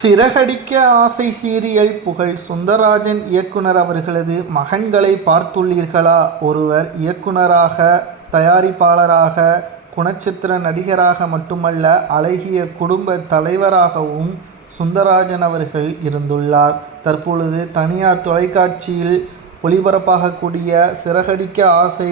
சிறகடிக்க ஆசை சீரியல் புகழ் சுந்தரராஜன் இயக்குனர் அவர்களது மகன்களை பார்த்துள்ளீர்களா? ஒருவர் இயக்குனராக தயாரிப்பாளராக குணச்சித்திர நடிகராக மட்டுமல்ல அழகிய குடும்ப தலைவராகவும் சுந்தரராஜன் அவர்கள் இருந்துள்ளார். தற்பொழுது தனியார் தொலைக்காட்சியில் ஒளிபரப்பாகக்கூடிய சிறகடிக்க ஆசை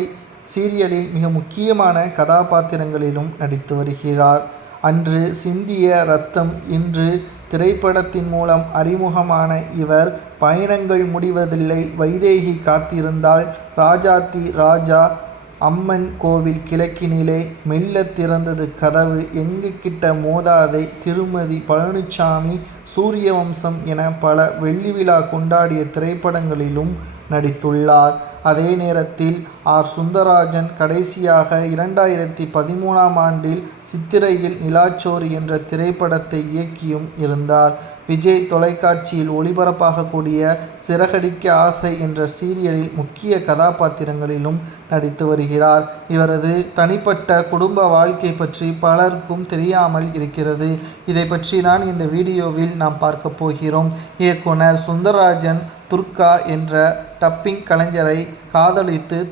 சீரியலில் மிக முக்கியமான கதாபாத்திரங்களிலும் நடித்து வருகிறார். அன்று சிந்திய ரத்தம் இன்று திரைப்படத்தின் மூலம் அறிமுகமான இவர் பயணங்கள் முடிவதில்லை வைதேகி காத்திருந்தால் ராஜாத்தி ராஜா அம்மன் கோவில் கிழக்கினிலே மெல்ல திறந்தது கதவு. எங்கு கிட்ட மோதாதை திருமதி பழனிசாமி சூரியவம்சம் என பல வெள்ளி விழா கொண்டாடிய திரைப்படங்களிலும் நடித்துள்ளார். அதே நேரத்தில் ஆர். சுந்தரராஜன் கடைசியாக இரண்டாயிரத்தி பதிமூணாம் ஆண்டில் சித்திரையில் நிலாச்சோறு என்ற திரைப்படத்தை இயக்கியும் இருந்தார். விஜய் தொலைக்காட்சியில் ஒளிபரப்பாகக்கூடிய சிறகடிக்க ஆசை என்ற சீரியலில் முக்கிய கதாபாத்திரங்களிலும் நடித்து வருகிறார். இவரது தனிப்பட்ட குடும்ப வாழ்க்கை பற்றி பலருக்கும் தெரியாமல் இருக்கிறது. இதை பற்றி தான் இந்த வீடியோவில் நாம் பார்க்க போகிறோம். இயக்குனர் சுந்தரராஜன் துர்கா என்ற டப்பிங் கலைஞரை காதலித்து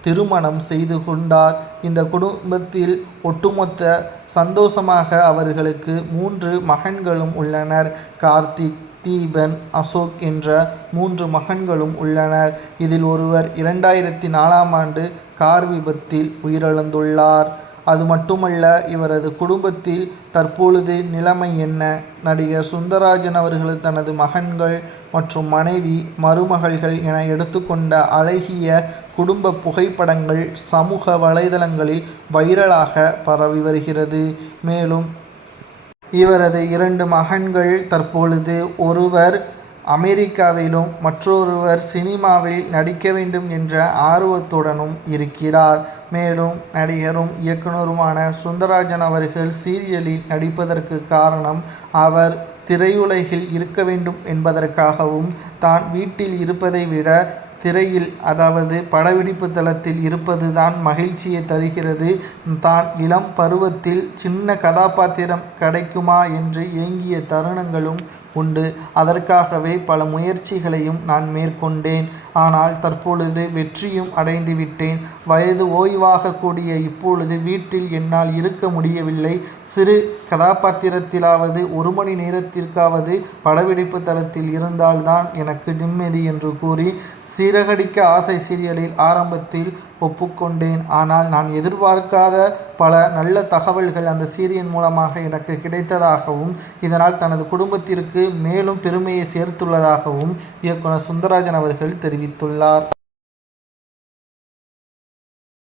திருமணம் செய்து கொண்டார். இந்த குடும்பத்தில் ஒட்டுமொத்த சந்தோஷமாக அவர்களுக்கு மூன்று மகன்களும் உள்ளனர். கார்த்திக் தீபன் அசோக் என்ற மூன்று மகன்களும் உள்ளனர். இதில் ஒருவர் இரண்டாயிரத்தி நாலாம் ஆண்டு கார் விபத்தில் உயிரிழந்துள்ளார். அது மட்டுமல்ல இவரது குடும்பத்தில் தற்பொழுது நிலைமை என்ன? நடிகர் சுந்தராஜன் அவர்கள் தனது மகன்கள் மற்றும் மனைவி மருமகள்கள் என எடுத்துக்கொண்ட அழகிய குடும்ப புகைப்படங்கள் சமூக வலைதளங்களில் வைரலாக பரவி வருகிறது. மேலும் இவரது இரண்டு மகன்கள் தற்பொழுது ஒருவர் அமெரிக்காவிலும் மற்றொருவர் சினிமாவில் நடிக்க வேண்டும் என்ற ஆர்வத்துடனும் இருக்கிறார். மேலும் நடிகரும் இயக்குனருமான சுந்தரராஜன் அவர்கள் சீரியலில் நடிப்பதற்கு காரணம் அவர் திரையுலகில் இருக்க வேண்டும் என்பதற்காகவும் தான் வீட்டில் இருப்பதை விட திரையில் அதாவது படப்பிடிப்பு தளத்தில் இருப்பது தான் மகிழ்ச்சியை தருகிறது. தான் இளம் பருவத்தில் சின்ன கதாபாத்திரம் கிடைக்குமா என்று ஏங்கிய தருணங்களும் உண்டு. அதற்காகவே பல முயற்சிகளையும் நான் மேற்கொண்டேன். ஆனால் தற்பொழுது வெற்றியும் அடைந்துவிட்டேன். வயது வயது ஓய்வாகக்கூடிய இப்பொழுது வீட்டில் என்னால் இருக்க முடியவில்லை. சிறு கதாபாத்திரத்திலாவது ஒரு மணி நேரத்திற்காவது படப்பிடிப்பு தளத்தில் இருந்தால்தான் எனக்கு நிம்மதி என்று கூறி சீரகடிக்க ஆசை சீரியலில் ஆரம்பத்தில் ஒப்புக்கொண்டேன். ஆனால் நான் எதிர்பார்க்காத பல நல்ல தகவல்கள் அந்த சீரியன் மூலமாக எனக்கு கிடைத்ததாகவும் இதனால் தனது குடும்பத்திற்கு மேலும் பெருமையை சேர்த்துள்ளதாகவும் இயக்குனர் சுந்தரராஜன் அவர்கள் தெரிவித்துள்ளார்.